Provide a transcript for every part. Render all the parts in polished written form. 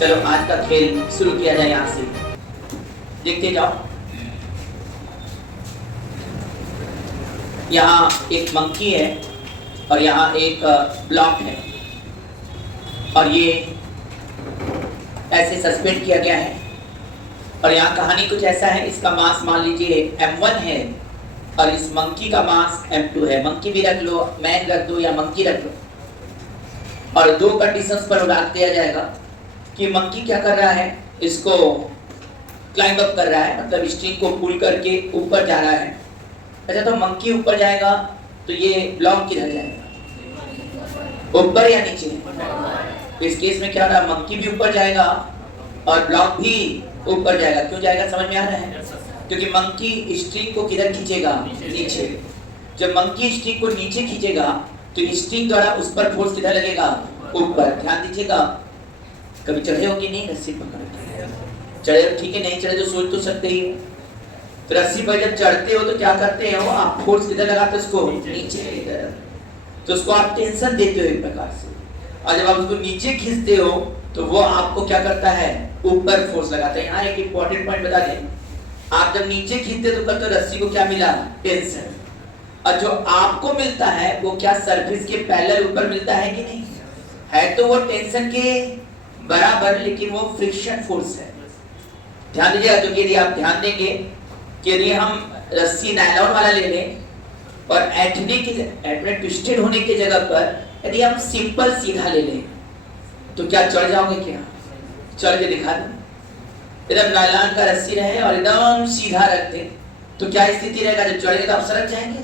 चलो आज का खेल शुरू किया जाए। यहाँ से देखते जाओ। यहाँ एक मंकी है और यहाँ एक ब्लॉक है और ये ऐसे सस्पेंड किया गया है। और यहाँ कहानी कुछ ऐसा है, इसका मास मान लीजिए M1 है और इस मंकी का मास M2 है। मंकी भी रख लो, मैन रख दो या मंकी रख लो। और दो कंडीशंस पर उड़ान दिया जाएगा कि मंकी क्या कर रहा है, इसको क्लाइंब अप कर रहा है, मतलब स्ट्रिंग को पुल करके ऊपर जा रहा है। अच्छा, तो मंकी ऊपर जाएगा तो ये ब्लॉक किधर जाएगा, ऊपर या नीचे? तो इस केस में क्या हो रहा है, मंकी भी ऊपर जाएगा और ब्लॉक भी ऊपर जाएगा। क्यों जाएगा समझ में आ रहा है? क्योंकि मंकी स्ट्रिंग को किधर खींचेगा, नीचे। जब मंकी स्ट्रिंग को नीचे खींचेगा तो स्ट्रिंग द्वारा उस पर फोर्स किधर लगेगा, ऊपर। ध्यान दीजिएगा। कभी चढ़े हो कि नहीं रस्सी पकड़ के? चढ़े हो, ठीक है। नहीं चढ़े तो सोच तो सकते ही हो। तो रस्सी पर जब चढ़ते हो तो क्या करते हो आप, फोर्स किधर लगाते हो, उसको नीचे की तरफ। तो उसको आप टेंशन देते हो एक प्रकार से। और जब आप उसको नीचे खींचते हो तो वो आपको क्या करता है, ऊपर फोर्स लगाता है। यहाँ एक इंपॉर्टेंट पॉइंट बता दें, आप जब नीचे खींचते तो कल तो रस्सी को क्या मिला, टेंशन। और जो आपको मिलता है वो क्या सरफेस के पैरेलल ऊपर मिलता है कि नहीं है? तो वो टेंशन के बराबर, लेकिन वो फ्रिक्शन फोर्स है। ध्यान दीजिएगा। क्योंकि यदि आप ध्यान देंगे कि यदि हम रस्सी नायलॉन वाला ले लें और ऐंठने की ट्विस्टेड होने की जगह पर यदि हम सिंपल सीधा ले लें तो क्या चढ़ जाओगे? क्या चढ़ के दिखा दो। एकदम नायलॉन का रस्सी रहे और एकदम सीधा रख दे तो क्या स्थिति रहेगा? जब चढ़ेंगे तो आप सरक जाएंगे,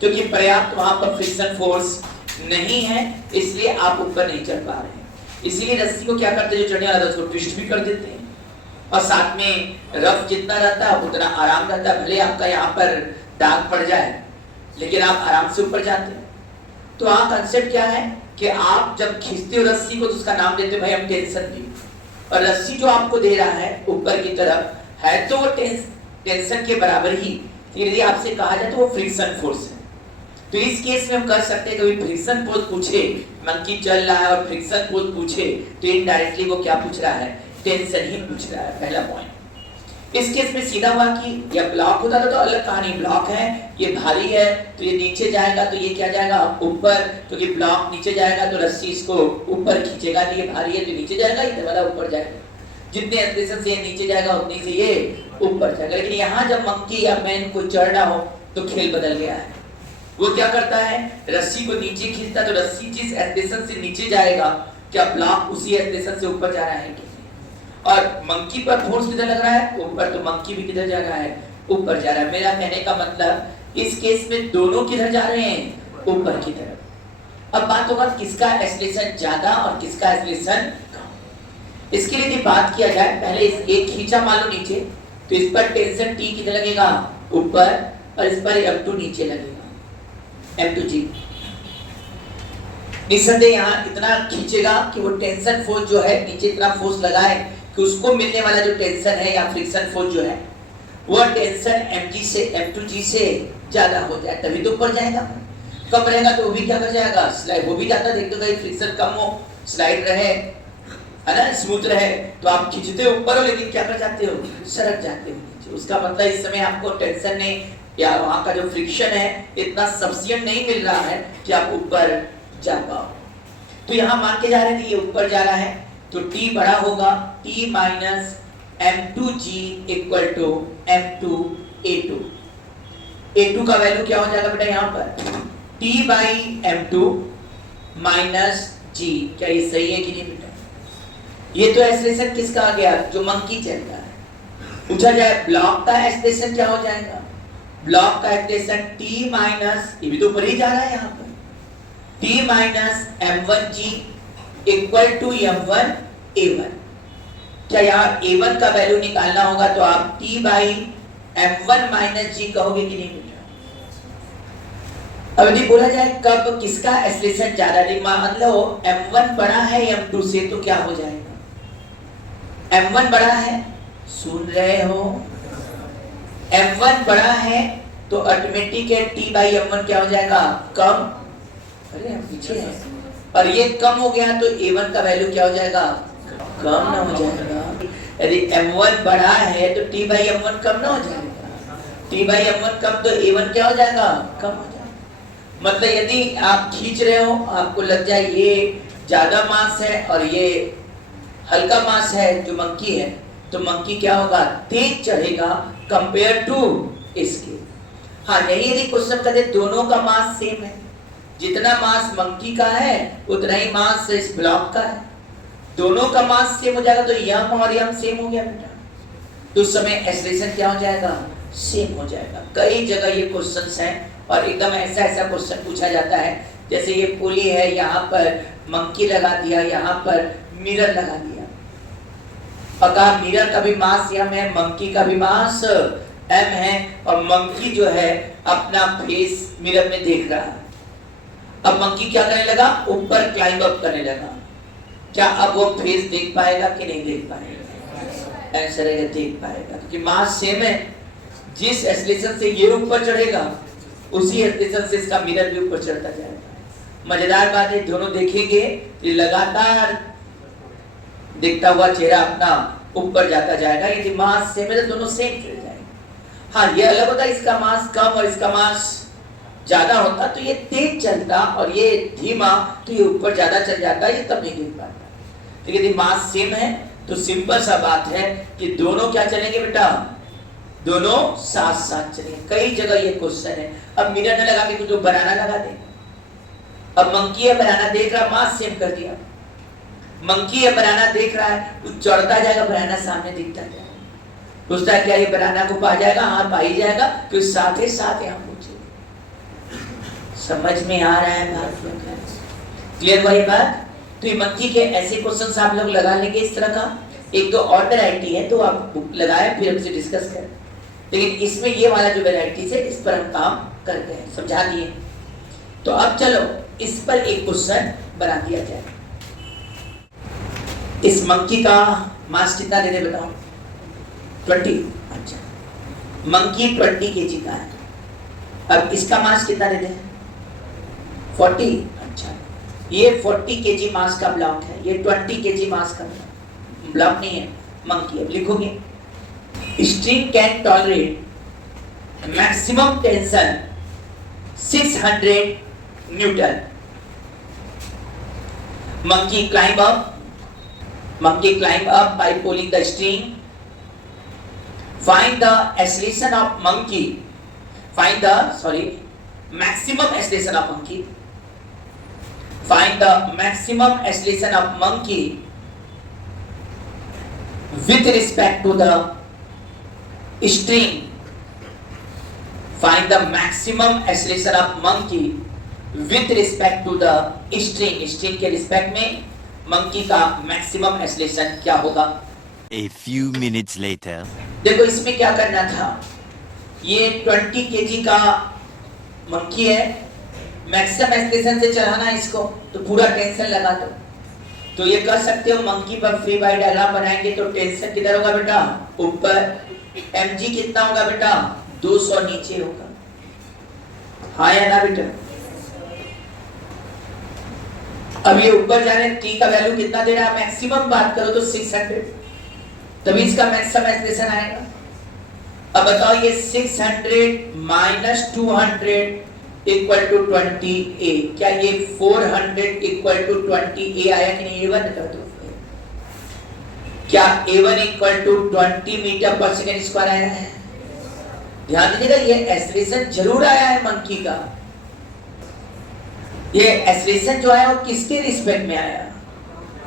क्योंकि पर्याप्त वहां पर फ्रिक्शन फोर्स नहीं है, इसलिए आप ऊपर नहीं चढ़ पा रहे हैं। इसीलिए रस्सी को क्या करते हैं, जो चढ़ने वाला है उसको ट्विस्ट भी कर देते हैं। और साथ में रफ जितना रहता है उतना आराम रहता है। भले आपका यहाँ पर दाग पड़ जाए लेकिन आप आराम से ऊपर जाते हैं। तो वहाँ कंसेप्ट क्या है कि आप जब खींचते हो रस्सी को तो उसका नाम देते हो भाई हम टेंशन दी। और रस्सी जो आपको दे रहा है ऊपर की तरफ है तो वो टेंशन के बराबर ही। यदि आपसे कहा जाए तो वो फ्रिक्शन फोर्स है। तो इस केस में हम कर सकते हैं, कभी फ्रिक्शन फोर्स पूछे, मंकी चल रहा है और फ्रिक्शन फोर्स पूछे तो इनडायरेक्टली वो क्या पूछ रहा है, टेंशन ही पूछ रहा है। पहला पॉइंट। इस केस में सीधा हुआ कि यह ब्लॉक होता था तो अलग कहानी। ब्लॉक है, ये भारी है तो ये नीचे जाएगा तो ये क्या जाएगा, ऊपर। क्योंकि ब्लॉक नीचे जाएगा तो रस्सी इसको ऊपर खींचेगा। तो ये भारी है तो नीचे जाएगा, ये वाला ऊपर जाएगा। जितने एक्सेलेरेशन से ये नीचे जाएगा उतनी से ये ऊपर जाएगा। लेकिन यहाँ जब मंकी या मैन कोई चढ़ रहा हो तो खेल बदल गया है। वो क्या करता है, रस्सी को नीचे खींचता तो रस्सी जिस एक्सेलेरेशन से नीचे जाएगा क्या ब्लॉक उसी एक्सेलेरेशन से ऊपर जा रहा है कि? और मंकी पर फोर्स किधर लग रहा है, ऊपर। तो मंकी भी किधर जा रहा है, ऊपर जा रहा है। मेरा कहने का मतलब इस केस में दोनों किधर जा रहे हैं, ऊपर की तरफ। अब बात होगा किसका एक्सेलरेशन ज्यादा और किसका एक्सेलरेशन कम। इसके लिए बात किया जाए, पहले एक खींचा मान लो नीचे तो इस पर टेंशन T किधर लगेगा, ऊपर। और इस पर F2 नीचे लगेगा, M2G। निसंदेह यहाँ इतना खींचेगा कि वो टेंशन फोर्स जो है नीचे इतना फोर्स लगाए कि उसको मिलने वाला जो टेंशन है या फ्रिक्शन फोर्स जो है वो टेंशन M2G से ज्यादा हो जाए, तभी तो ऊपर जाएगा। कम रहेगा तो वो भी क्या कर जाएगा, स्लाइड हो भी जाता। देख दो कहीं फ्रिक्शन कम हो, स्लाइड रहे, है ना, स्मूथ रहे तो आप खींचते हो ऊपर हो लेकिन क्या कर जाते हो, सरक जाते हो नीचे। उसका मतलब इस समय आपको टेंशन ने या वहां का जो फ्रिक्शन है इतना सफिशिएंट नहीं मिल रहा है कि आप ऊपर जा पाओ। तो यहाँ मान के जा रहे थे ये ऊपर जा रहा है तो T बड़ा होगा, T minus M2G equal to M2A2। A2 का वैल्यू क्या हो जाएगा बेटा यहाँ पर, T by M2 minus G। क्या ये सही है कि नहीं बेटा? ये तो एक्सेलरेशन किसका आ गया, जो मंकी चल रहा है। पूछा जाए ब्लॉक का एक्सेलरेशन क्या हो जाएगा, ब्लॉक का एक्सेलरेशन T माइनस, ये भी तो ऊपर ही जा रहा है यहाँ पर, T minus M1G equal to M1A1। क्या यहाँ A1 का वैल्यू निकालना होगा तो आप T by M1 minus G कहोगे कि नहीं बेटा? अब यदि बोला जाए कब किसका एक्सेलरेशन ज्यादा है, मान लो M1 बड़ा है M2 से तो क्या हो जाएगा, M1 बड़ा है, सुन रहे हो, M1 बड़ा है तो ऑटोमेटिक है T बाई M1 क्या हो जाएगा, कम। अरे हम पीछे हैं। और ये कम हो गया तो A1 का वैल्यू क्या हो जाएगा, कम ना हो जाएगा। यदि m1 बड़ा है तो t by m1 कम ना हो जाएगा, t by m1 कम तो a1 क्या हो जाएगा, कम हो जाएगा। मतलब यदि आप खींच रहे हो, आपको लग जाए ये ज्यादा मास है और ये हल्का मास है जो मंकी है, तो मंकी क्या होगा, तेज चढ़ेगा कंपेयर टू इसके। हाँ, यही यदि क्वेश्चन कहते दोनों का मास सेम है, जितना मास मंकी का है उतना ही मास इस ब्लॉक का है, दोनों का मास सेम हो जाएगा तो यम और यम सेम हो गया बेटा, तो उस समय एक्सेलरेशन क्या हो जाएगा, सेम हो जाएगा। कई जगह ये क्वेश्चंस हैं और एकदम ऐसा ऐसा क्वेश्चन पूछा जाता है, जैसे ये पुली है, यहाँ पर मंकी लगा दिया, यहाँ पर मिरर लगा दिया, और कहा मिरर का भी मास m है, मंकी का भी मास m है, और मंकी जो है अपना फेस मिरर में देख रहा है। अब मंकी क्या करने लगा, ऊपर क्लाइंब अप करने लगा, क्या अब वो फेस देख पाएगा कि नहीं देख पाएगा, आंसर है देख पाएगा, क्योंकि मास सेम है। जिस एक्सेलरेशन से ये ऊपर चढ़ेगा उसी एक्सेलरेशन से इसका मिरर भी ऊपर चढ़ता जाएगा। मजेदार बात है, दोनों देखेंगे तो लगातार दिखता हुआ चेहरा अपना ऊपर जाता जाएगा। यदि मास सेम है तो दोनों सेम चले जाएंगे। हाँ, ये अलग होता है, इसका मास कम और इसका मास ज्यादा होता तो ये तेज चलता और ये धीमा तो ये ऊपर ज्यादा चल जाता, ये तब नहीं देख पाता। तो यदि मास सेम है तो सिंपल सा बात है कि दोनों क्या चलेंगे बेटा, दोनों साथ साथ चलेंगे। कई जगह ये क्वेश्चन है। अब मिरर न लगा के कुछ बनाना लगा दे, अब मंकी है बनाना देख रहा, मास सेम कर दिया, मंकी है बनाना देख रहा है, कुछ चढ़ता जाएगा, बनाना सामने दिखता जाएगा, पूछता है क्या ये बनाना को पा जाएगा, हाँ पा ही जाएगा, तो साथ ही साथ यहाँ पूछेगा। समझ में आ रहा है बात, क्लियर हुई बात। तो ये मंकी के ऐसे क्वेश्चन आप लोग लगा लेंगे इस तरह का। एक दो और वैरायटी है तो आप लगाए फिर हमसे डिस्कस करें, लेकिन इसमें ये वाला जो वैरायटी है इस पर हम काम करते हैं, समझा दिए। तो अब चलो इस पर एक क्वेश्चन बना दिया जाए। इस मंकी का मास कितना दे दे बताओ, 20। अच्छा, मंकी 20 केजी का है। अब इसका मास कितना दे दे, 40। अच्छा, ये 40 केजी मास का ब्लॉक है, ये 20 केजी मास का ब्लॉक नहीं है, मंकी। अब लिखोगे string can tolerate maximum tension 600 Newton. Monkey climb up by pulling the string. Find the acceleration of monkey. Find the maximum acceleration of monkey. Find the maximum acceleration of monkey with respect to the string. Find the maximum acceleration of monkey with respect to the string. String के respect में monkey का maximum acceleration क्या होगा। A few minutes later. देखो इसमें क्या करना था, ये 20 केजी का मंकी है, मैक्सिमम एक्सेलरेशन से चढ़ाना है इसको, तो पूरा टेंशन लगा दो। तो ये कर सकते हो, मंकी पर फ्री बाई डायग्राम बनाएंगे तो टेंशन किधर होगा बेटा, ऊपर। mg कितना होगा बेटा, 200 नीचे होगा, हाँ या ना बेटा। अब ये ऊपर जाने t का वैल्यू कितना दे रहा है, मैक्सिमम बात करो तो 600, तभी इसका मैक्सिमम एक्सप्रेशन आएगा। अब बताओ ये 600 माइनस 200 इक्वल टू 20a, क्या ये 400 इक्वल टू 20a आया कि नहीं, A1 कर दो। क्या A1 equal to 20 metre per second square आया है। ध्यान दीजिएगा, ये एक्सप्रेशन जरूर आया है मंकी का। ये एक्सेलरेशन जो है वो किसके रिस्पेक्ट में आया,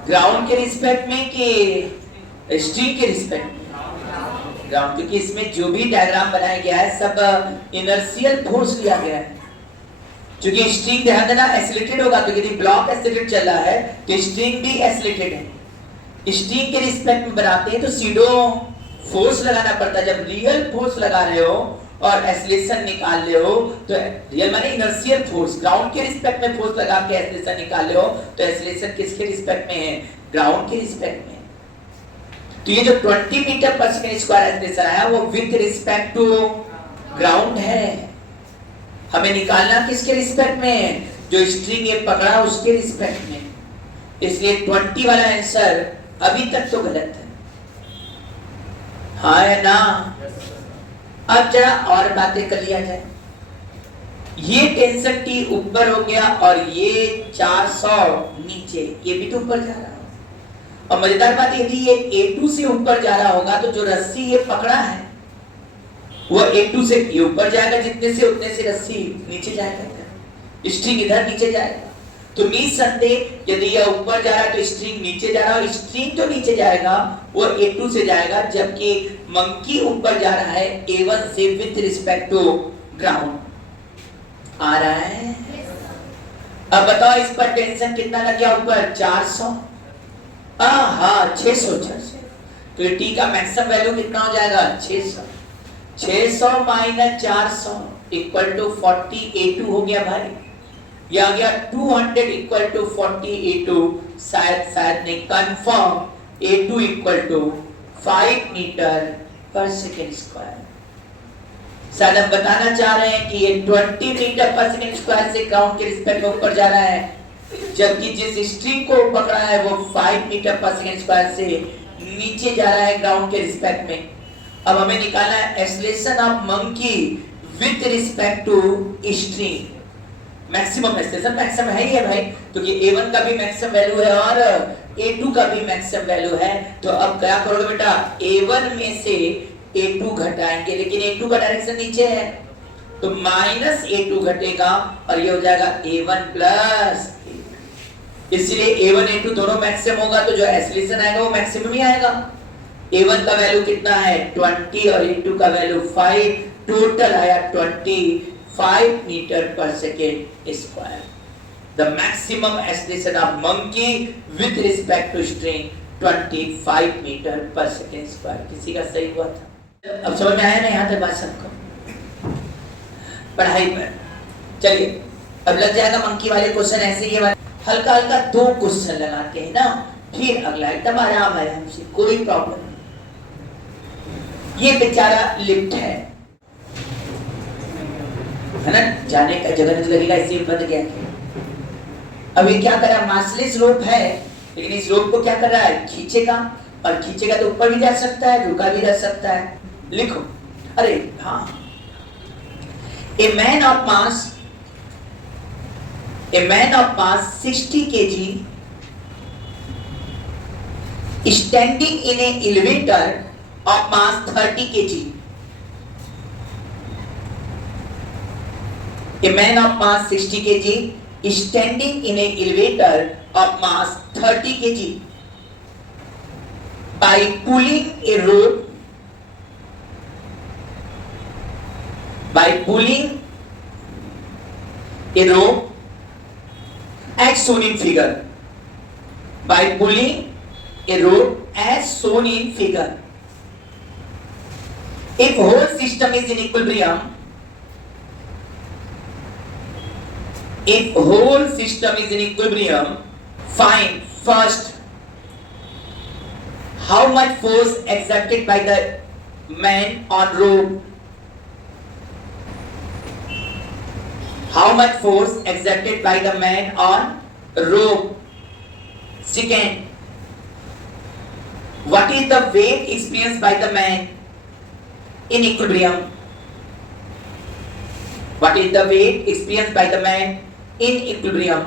ग्राउंड के रिस्पेक्ट में कि स्ट्रिंग के रिस्पेक्ट में, ग्राउंड, क्योंकि इसमें जो भी डायग्राम बनाया गया है सब इनर्शियल फोर्स लिया गया है। क्योंकि स्ट्रिंग ध्यान देना एक्सेलरेटेड होगा, तो यदि ब्लॉक एक्सेलरेट चल रहा है तो स्ट्रिंग भी एक्सेलरेटेड है। स्ट्रिंग के रिस्पेक्ट में बनाते हैं तो सीधो फोर्स लगाना पड़ता है। जब रियल फोर्स लगा रहे हो और एक्सेलरेशन निकाल रहे हो तो रियल माने इनर्शियल फोर्स, ग्राउंड के रिस्पेक्ट में फोर्स लगा के एक्सेलरेशन निकाल रहे हो तो एक्सेलरेशन किसके रिस्पेक्ट में है, ग्राउंड के रिस्पेक्ट में। तो ये जो 20 मीटर पर सेकंड स्क्वायर एक्सेलरेशन आया वो विद रिस्पेक्ट टू ग्राउंड है। हमें निकालना किसके रिस्पेक्ट में है, जो स्ट्रिंग ये पकड़ा उसके रिस्पेक्ट में। इसलिए 20 वाला आंसर अभी तक तो गलत है, हाँ या ना? अब जरा और बातें कर लिया जाए। ये टेंशन T ऊपर हो गया और ये 400 नीचे, ये भी तो ऊपर जा रहा है। और मजेदार बात यदि ये A2 से ऊपर जा रहा होगा तो जो रस्सी ये पकड़ा है वो A2 से ये ऊपर जाएगा, जितने से उतने से रस्सी नीचे जाएगा, स्ट्रिंग इधर नीचे जाएगा। तो निसंदेह यदि यह ऊपर जा रहा है तो स्ट्रिंग नीचे जा रहा है, और स्ट्रिंग जो नीचे जाएगा वो A2 से जाएगा, जबकि मंकी ऊपर जा रहा है A1 से विथ रिस्पेक्ट टू ग्राउंड। आ रहा है? अब बताओ इस पर टेंशन कितना लग गया ऊपर? 400। हाँ 600। तो ये T का मैक्सिमम वैल्यू कितना हो जाएगा? 600। 600 माइनस 400 इक्वल टू 40 A2 हो गया भाई। ये आ गया 200 इक्वल टू 40 A2। शायद नहीं, confirm A2 equal to 5 meter per second square. शायद हम बताना चाह रहे हैं कि ये 20 मीटर पर सेकेंड स्क्वायर से ग्राउंड के रिस्पेक्ट में ऊपर जा रहा है, जबकि जिस स्ट्रिंग को पकड़ा है वो 5 मीटर पर सेकेंड स्क्वायर से नीचे जा रहा है ग्राउंड के रिस्पेक्ट में। अब हमें निकालना है acceleration of monkey with respect to string. Maximum acceleration maximum है ही है भाई, क्योंकि A1 का भी मैक्सिमम वैल्यू है और A2 का भी मैक्सिमम वैल्यू है। तो अब क्या करोगे बेटा? A1 में से A2 घटाएंगे, लेकिन A2 का डायरेक्शन नीचे है तो माइनस A2 घटेगा और ये हो जाएगा A1 प्लस। इसलिए A1 A2 दोनों मैक्सिमम होगा तो जो एक्सेलरेशन आएगा वो मैक्सिमम ही आएगा। A1 का वैल्यू कितना है? 20 और A2 का वैल्यू 5, टोटल आया 25 meter per second square. The maximum acceleration of monkey with respect to string 25 meter per second square. किसी का सही हुआ था? अब समझ में आया ना यहाँ तक बात सबको? पढ़ाई पर चलिए अब लग जाएगा मंकी वाले क्वेश्चन ऐसे ही है, हल्का हल्का 2 क्वेश्चन लगाते हैं ना, फिर अगला एकदम आराम है, हमसे कोई प्रॉब्लम नहीं। ये बेचारा लिफ्ट है ना, जाने का जगह नहीं लगेगा इसलिए बंद गया। अब ये क्या कर रहा है? मासलेस रोप है, लेकिन इस रोप को क्या कर रहा है? खींचेगा, और खींचेगा तो ऊपर भी जा सकता है, रुका भी रह सकता है। लिखो, अरे हाँ, a man of mass 60 kg standing in a elevator of mass 30 kg. A man of mass 60 kg standing in a elevator of mass 30 kg by pulling a rope as shown in figure. By pulling a rope as shown in figure. If whole system is in equilibrium, find first how much force exerted by the man on rope. How much force exerted by the man on rope. Second, what is the weight experienced by the man in equilibrium? What is the weight experienced by the man in equilibrium?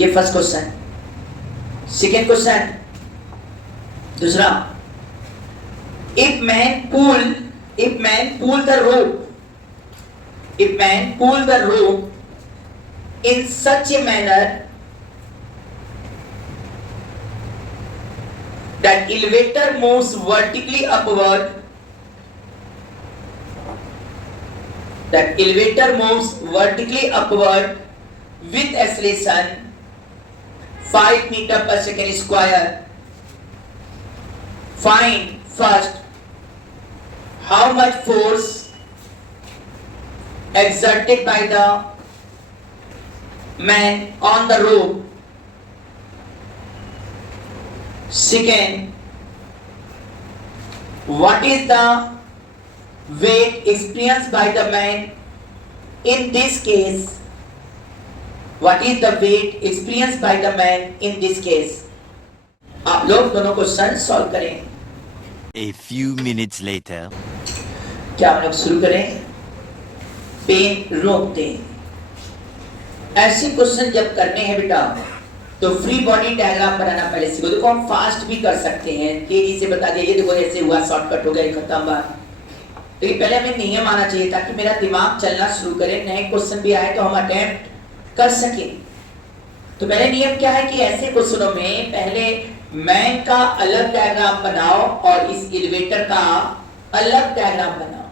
ये first question. Second question दूसरा, if man pull the rope in such a manner that elevator moves vertically upward, with acceleration 5 meter per second square. Find first how much force exerted by the man on the rope. Second, what is the weight experienced by the man in this case What is the weight experienced by the man in this case? आप लोग दोनों question solve करें। A few minutes later. क्या हम लोग शुरू करें? Pen रोक दें। ऐसे क्वेश्चन जब करने हैं बेटा तो फ्री बॉडी डायग्राम बनाना पहले सीखो। देखो हम फास्ट भी कर सकते हैं, तेजी से बता दिया, ये देखो ऐसे हुआ, शॉर्टकट हो गया, खत्म बात। लेकिन पहले हमें नियम आना चाहिए ताकि मेरा दिमाग चलना शुरू करे, नए क्वेश्चन भी आए तो हम अटेम्प्ट कर सके। तो पहले नियम क्या है कि ऐसे क्वेश्चनों में पहले मैन का अलग डायग्राम बनाओ और इस एलिवेटर का अलग डायग्राम बनाओ।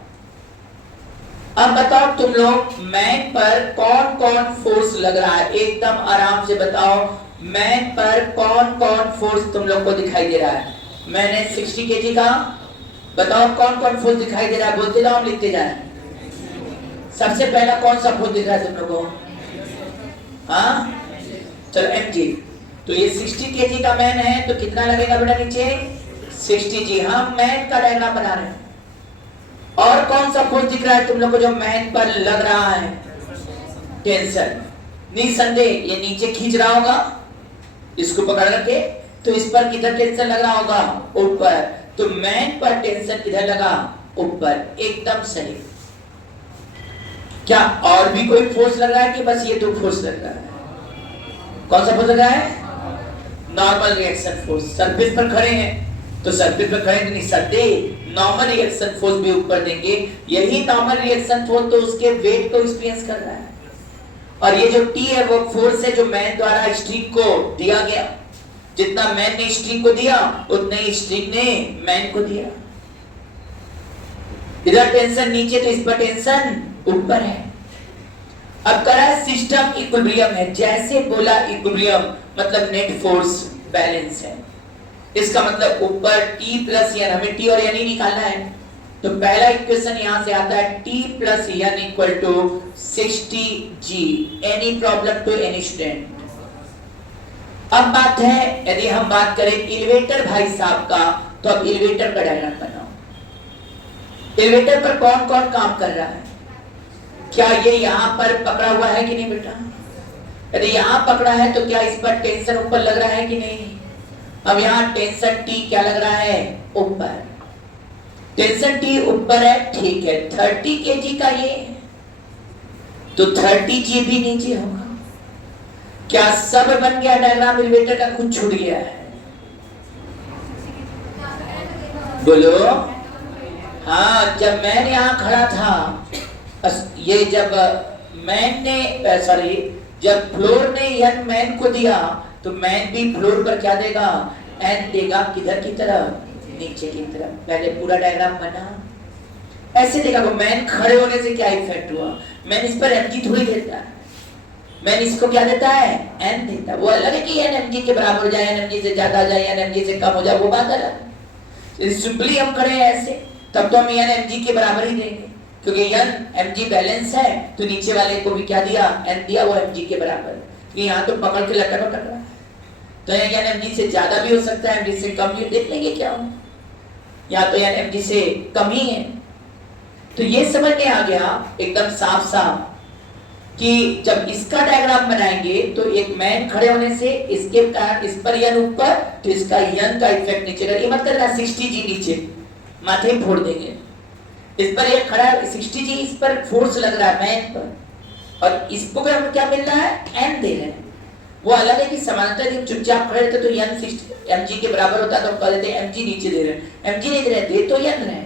अब बताओ तुम लोग मैन पर कौन कौन फोर्स लग रहा है, एकदम आराम से बताओ मैन पर कौन कौन फोर्स तुम लोग को दिखाई दे रहा है। मैंने 60 केजी का, बताओ कौन कौन फोर्स दिखाई दे रहा है, बोलते जाओ लिखते जाए। सबसे पहला कौन सा फोर्स दिख रहा है तुम लोगों को? हाँ चलो mg। तो ये 60 केजी का मैन है तो कितना लगेगा बेटा नीचे? 60 जी। हम मैन का डायग्राम बना रहे हैं। और कौन सा फोर्स दिख रहा है तुम लोग को जो मैन पर लग रहा है? टेंशन। निसंदेह ये नीचे खींच रहा होगा, इसको पकड़ करके, तो इस पर किधर टेंशन लग रहा होगा? ऊपर। तो मैन पर टेंशन किधर लगा? ऊपर। एकदम सही। क्या और भी कोई फोर्स लग रहा है कि बस ये दो फोर्स लग रहा है? कौन सा फोर्स लग रहा है? Normal reaction force. सरफेस पर खड़े हैं तो सरफेस पर खड़े नहीं सकते, नॉर्मल रिएक्शन फोर्स भी ऊपर देंगे। यही नॉर्मल रिएक्शन फोर्स तो उसके वेट को एक्सपीरियंस कर रहा है। और ये जो T है वो फोर्स है जो मैन द्वारा स्ट्रिंग को दिया गया। जितना मैन ने स्ट्रिंग को दिया उतने ही स्ट्रिंग ने मैन को दिया। इधर टेंशन नीचे तो इस पर टेंशन ऊपर है। अब करा सिस्टम इक्विलिब्रियम है। जैसे बोला इक्विलिब्रियम मतलब नेट फोर्स बैलेंस है। इसका मतलब ऊपर T प्लस एन, हमें T और एन ही निकालना है। तो पहला इक्वेशन यहां से आता है T plus N equal to 60G। Any problem to any student? अब बात है यदि हम बात करें एलिवेटर भाई साहब का, तो अब एलिवेटर का डायग्राम बनाओ। एलिवेटर पर कौन कौन काम कर रहा है? क्या ये यहां पर पकड़ा हुआ है कि नहीं बेटा? यदि यहां पकड़ा है तो क्या इस पर टेंशन ऊपर लग रहा है कि नहीं? अब यहाँ टेंशन T क्या लग रहा है? ऊपर। टेंशन T ऊपर है, ठीक है। 30 kg का ये तो 30G भी नीचे होगा। क्या सब बन गया डायग्राम एलिवेटर का? कुछ छूट गया है? बोलो। हाँ जब मैन यहाँ खड़ा था, ये जब मैन ने सॉरी जब फ्लोर ने यन मैन को दिया तो मैन भी फ्लोर पर क्या देगा? एन देगा। किधर की तरफ? नीचे की तरफ। पहले पूरा डायग्राम बना, ऐसे देगा। वो मैन खड़े होने से क्या इफेक्ट हुआ? मैन इस पर mg थोड़ी देता है, मैन इसको क्या देता है? n देता है। वो अलग है कि n mg के बराबर हो जाए, n mg से ज्यादा हो जाए, n mg से कम हो जाए, वो बात अलग है। सिंपली हम खड़े हैं ऐसे, तब तो हम n mg के बराबर ही देंगे क्योंकि n mg बैलेंस है। तो नीचे वाले को भी क्या दिया? n दिया, वो mg के बराबर। यहाँ तो पकड़ के लटक रहा है, तो यहाँ mg से ज्यादा भी हो सकता है, mg से कम भी। देख लेंगे क्या हो। यहाँ तो mg से कम ही है। तो ये समझ में आ गया एकदम साफ साफ कि जब इसका डायग्राम बनाएंगे तो एक मैन खड़े होने से इसके कारण इस पर यन ऊपर, तो इसका यन का इफेक्ट नीचे का। ये मत करना 60G नीचे, माथे फोड़ देंगे। इस पर ये खड़ा 60G, इस पर फोर्स लग रहा है मैन पर, और इसको हमें क्या मिल रहा है? n दे रहे हैं। वो अलग है कि समानांतर हम चुपचाप खड़े रहते तो n 60 mg के बराबर होता तो कह देते mg नीचे दे रहे हैं। mg नहीं दे रहे, दे तो n रहे।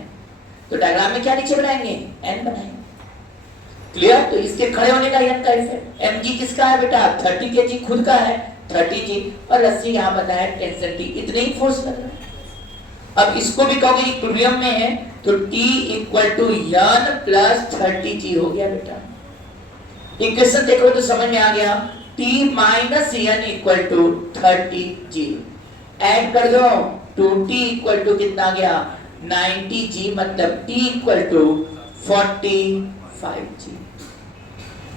तो डायग्राम में क्या नीचे बनाएंगे? n बनाएंगे। क्लियर? तो इसके खड़े होने का n का इफेक्ट। mg किसका है बेटा? 30 kg खुद का है, 30G, और रस्सी यहाँ बताया टेंशन T। इतने ही फोर्स लग रहा है। अब इसको भी कहोगे इक्विलिब्रियम में है तो T equal to n plus 30G हो गया बेटा। इक्वेशन देखो तो समझ में आ गया। T minus n equal to 30G। Add कर दो 2T इक्वल टू कितना गया? 90G। मतलब T इक्वल टू 45G।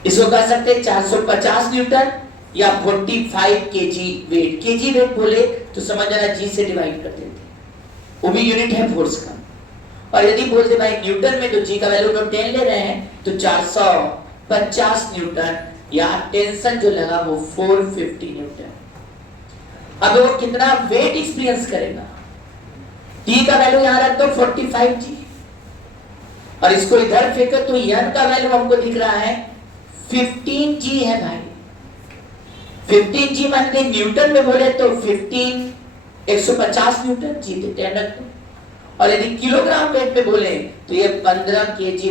इसको कह सकते हैं 450 न्यूटन या 45 kg वेट। kg वेट बोले तो समझ जाना G से डिवाइड कर देते, वो भी यूनिट है फोर्स का। और यदि बोलते भाई न्यूटन में तो G का वैल्यू तो 10 ले रहे हैं तो 450 न्यूटन यहाँ टेंशन जो लगा वो 450 न्यूटन। अब वो कितना वेट एक्सपीरियंस करेगा? टी का वैल्यू यहाँ रख दो 45 जी, और इसको इधर फेंको तो यन का वैल्यू हमको दिख रहा है 15 जी है भाई। 15 जी मान ली न्यूटन में बोले तो 15 150 न्यूटन जी तो 10 रख दो, और यदि किलोग्राम वेट में बोले तो ये 15 केजी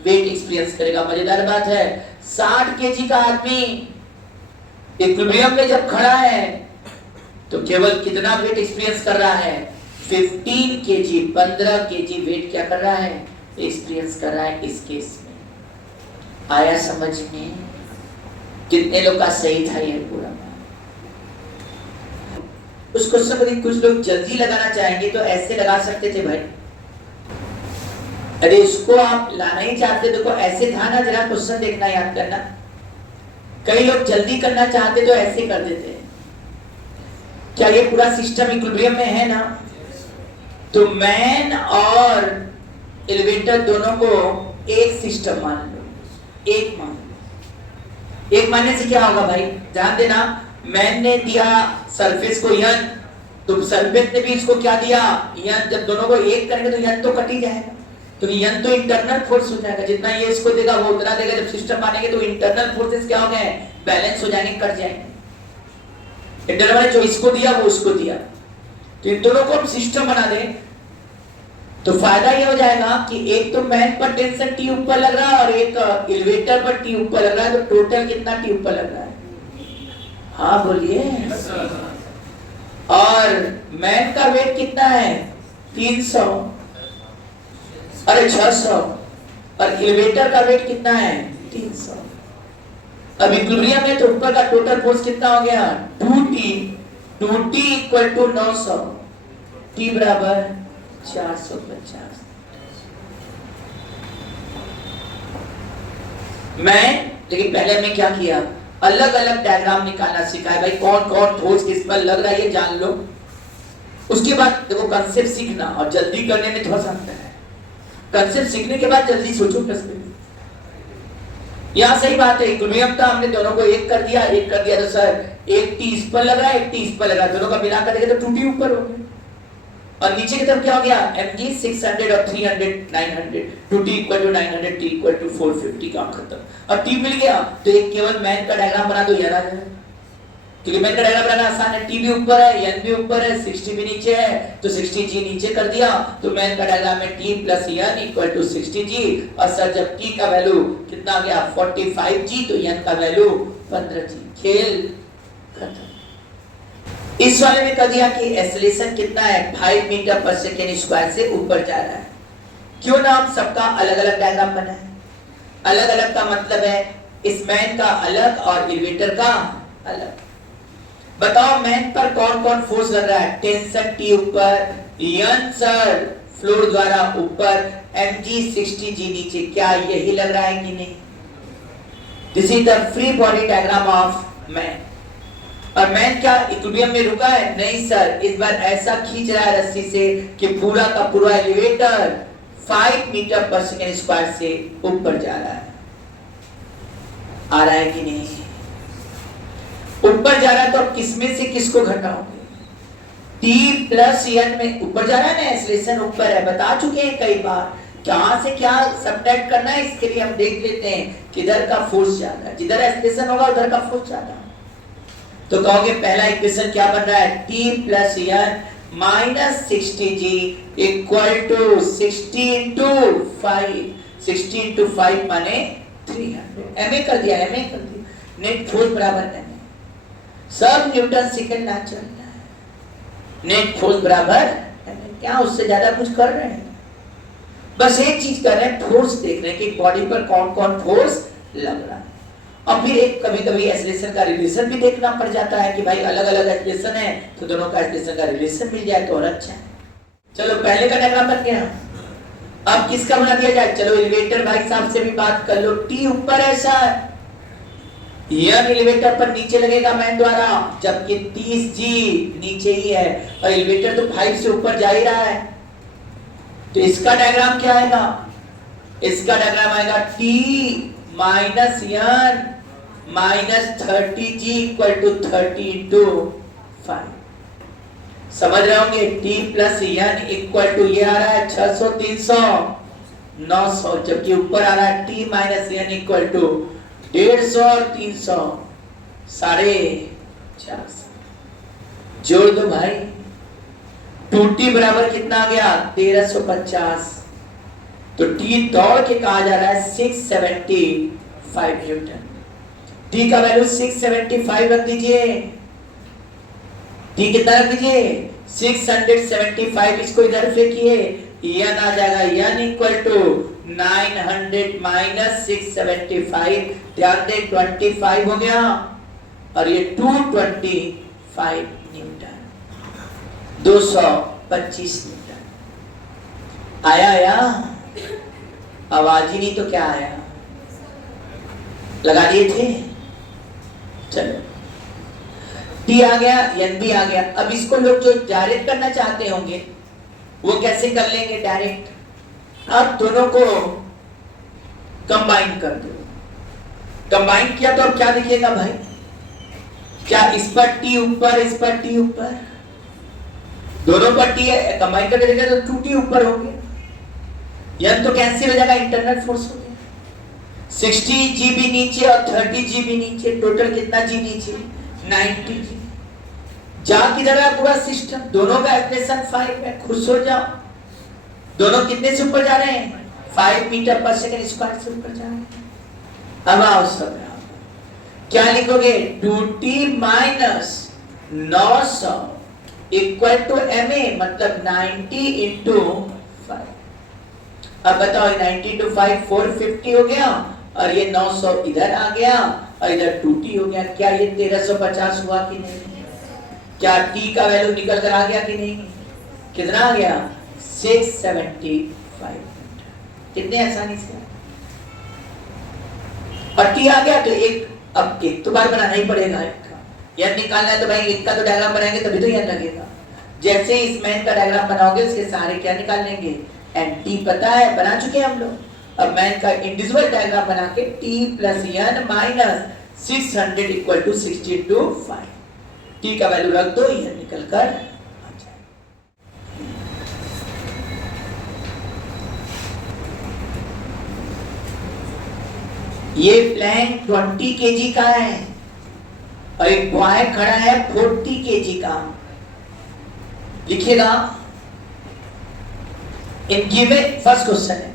वेट एक्सपीरियंस करेगा। मजेदार बात है, 60 केजी का आदमी इक्विलिब्रियम में जब खड़ा है तो केवल कितना वेट एक्सपीरियंस कर रहा है? 15 केजी, 15 केजी वेट क्या कर रहा है? एक्सपीरियंस कर रहा है। इस केस में आया समझ में? कितने लोग का सही था ये पूरा? उस क्वेश्चन को कुछ लोग जल्दी लगाना चाहेंगे तो ऐसे लगा सकते थे भाई। अरे इसको आप लाना ही चाहते देखो ऐसे था ना, जरा क्वेश्चन देखना, याद करना। कई लोग जल्दी करना चाहते तो ऐसे कर देते। क्या ये पूरा सिस्टम इक्विलिब्रियम में है ना? तो मैन और एलिवेटर दोनों को एक सिस्टम मान लो, एक मान लो। एक मानने से क्या होगा भाई? ध्यान देना, मैन ने दिया सरफेस को यन, तो सरफेस ने भी इसको क्या दिया? यन। जब दोनों को एक करेंगे तो यन तो कट ही जाएगा, क्योंकि यन तो इंटरनल फोर्स हो जाएगा। जितना ये इसको देगा वो उतना देगा। जब सिस्टम मानेंगे तो इंटरनल फोर्सेस क्या हो गए? बैलेंस हो जाएंगे, कट जाएंगे। इंटरनल जो इसको दिया वो उसको दिया, तो इन दोनों को हम सिस्टम बना दें तो फायदा ये हो जाएगा कि एक तो मैन पर टेंशन टी ऊपर लग रहा है और एक एलिवेटर पर टी ऊपर लग रहा है, तो टोटल कितना टी ऊपर लग रहा है? हाँ बोलिए। और मैन का वेट कितना है? 300, अरे 600, और एलिवेटर का वेट कितना है? 300। अब इक्विलिब्रियम है तो ऊपर का टोटल फोर्स कितना हो गया? 2t, 2t equal to 900, t बराबर 450। लेकिन पहले हमने क्या किया? अलग अलग डायग्राम निकालना सिखाया भाई, कौन कौन फोर्स किस पर लग रहा है ये जान लो। उसके बाद देखो कंसेप्ट सीखना, और जल्दी करने में थोड़ा सा अंतर है। कंसेप्ट सीखने के बाद जल्दी सोचो प्रश्न। यहाँ सही बात है, इक्विलिब्रियम था, हमने दोनों को एक कर दिया तो सर एक टी इस पर लग रहा है, एक टी इस पर लग रहा है, दोनों का मिला कर तो 2t ऊपर हो गया। और नीचे की तरफ क्या हो गया? mg 600 और 300 900, 2t equal to 900, t equal to 450, काम खत्म। और t मिल गया तो एक केवल मैन का डायग्राम बना दो, याद आ जाए। क्योंकि मैन का डायग्राम बनाना आसान है, t भी ऊपर है, n भी ऊपर है, 60 भी नीचे है, तो 60g नीचे कर दिया, तो मैन का डायग्राम में t plus n equal to 60g। और सर जब t का वैल्यू कितना आ गया? 45g, तो n का वैल्यू 15g। खेल खत्म। इस वाले में कह दिया कि एक्सेलरेशन कितना है? 5 मीटर पर सेकेंड स्क्वायर से ऊपर जा रहा है। क्यों ना हम सबका अलग अलग डायग्राम बनाए? अलग अलग का मतलब है इस मैन का अलग और एलिवेटर का अलग। बताओ मैन पर कौन कौन फोर्स लग रहा है? टेंशन टी ऊपर, यन सर फ्लोर द्वारा ऊपर, mg 60g नीचे। क्या यही लग रहा है कि नहीं? This is the free body diagram of man. और मैन क्या इक्विलिब्रियम में रुका है? नहीं सर, इस बार ऐसा खींच रहा है रस्सी से कि पूरा का पूरा elevator 5 meter per second square से ऊपर जा रहा है। आ रहा है कि नहीं? ऊपर जा रहा है तो अब किसमें से किसको घटाओगे? t प्लस n में ऊपर जा रहा है ना, एक्सेलरेशन ऊपर है, बता चुके हैं कई बार। कहां से क्या सब्ट्रैक्ट करना है इसके लिए हम देख लेते हैं। किधर का फोर्स ज्यादा है, जिधर एक्सेलरेशन होगा उधर का फोर्स ज्यादा। तो कहोगे पहला इक्वेशन क्या बन रहा है? t plus n minus 60g equal to 60 into 5, 60 into 5 माने 300। ma कर दिया, ma कर दिया। नेट फोर्स बराबर ma, सब न्यूटन सेकंड ना चलता है। नेट फोर्स बराबर ma। क्या उससे ज्यादा कुछ कर रहे हैं? बस एक चीज कर रहे हैं, फोर्स देख रहे हैं कि बॉडी पर कौन कौन फोर्स लग रहा है। और फिर एक कभी कभी एक्सेलरेशन का रिलेशन भी देखना पड़ जाता है कि भाई अलग अलग एक्सेलरेशन है तो दोनों का एक्सेलरेशन का रिलेशन मिल जाए तो और अच्छा है। चलो पहले का डायग्राम बन गया। अब किसका बना दिया जाए? चलो एलिवेटर भाई साहब से भी बात कर लो। टी ऊपर है सर, यह एलिवेटर पर नीचे लगेगा मैन द्वारा, जबकि 30g नीचे ही है और एलिवेटर तो 5 से ऊपर जा ही रहा है। तो इसका डायग्राम क्या आएगा? इसका डायग्राम आएगा t minus n minus 30g equal to 30 into 5। समझ रहे होंगे, t plus n equal to ये आ रहा है 600 300 900, जबकि ऊपर आ रहा है t minus n equal to 150 और 300 450। जोड़ दो भाई, 2t बराबर कितना आ गया 1350। तो t दौड़ के कहा जा रहा है 675 न्यूटन। t का वैल्यू 675 रख दीजिए। t कितना रख दीजिए 675। इसको इधर फेंकिए, n आ जाएगा n इक्वल टू 900 माइनस 675। ध्यान दे 25 हो गया और ये 225 न्यूटन, 225 न्यूटन आया। आवाज ही नहीं तो क्या आया, लगा दिए थे। चलो t आ गया, n भी आ गया। अब इसको लोग जो डायरेक्ट करना चाहते होंगे वो कैसे कर लेंगे डायरेक्ट। अब दोनों को कंबाइन कर दो। कंबाइन किया तो अब क्या दिखेगा भाई, क्या इस पर t ऊपर इस पर t ऊपर, दोनों पर t है, कंबाइन करके देखें तो 2t ऊपर हो गया। n तो कैंसिल हो जाएगा, इंटरनल फोर्स हो गया। 60 GB नीचे और 30 GB नीचे, टोटल कितना g नीचे 90 g। जा किधर है पूरा सिस्टम, दोनों का एक्सप्रेशन 5 है, खुश हो जाओ। दोनों कितने से ऊपर जा रहे हैं 5 मीटर पर सेकंड स्क्वायर से ऊपर जा रहे हैं। अब आओ सब क्या लिखोगे 2t minus 900 equal to ma, मतलब 90 इंटू 5। अब बताओ 90 इंटू 5 450 हो गया और ये 900 इधर आ गया और इधर 2t हो गया। क्या ये 1350 हुआ कि नहीं? क्या t का वैल्यू निकल कर आ गया कि नहीं? कितना आ गया 675। कितने आसानी से, और t आ गया तो एक, अब एक तो बार बनाना ही पड़ेगा। यह निकालना है तो भाई एक का तो डायग्राम बनाएंगे तभी तो यह लगेगा। जैसे ही इस मैन का डायग्राम बनाओगे उसके सारे क्या निकाल लेंगे, एन टी पता है, बना चुके हैं हम लोग। अब मैन का इंडिविजुअल डायग्राम बना के t plus n minus 600 equal to 60 to 5, t का वैल्यू रख दो, यह निकल कर आ जाए। ये प्लैंक 20 kg का है और एक बॉय खड़ा है 40 kg का। लिखिएगा इन गिवन, फर्स्ट क्वेश्चन है,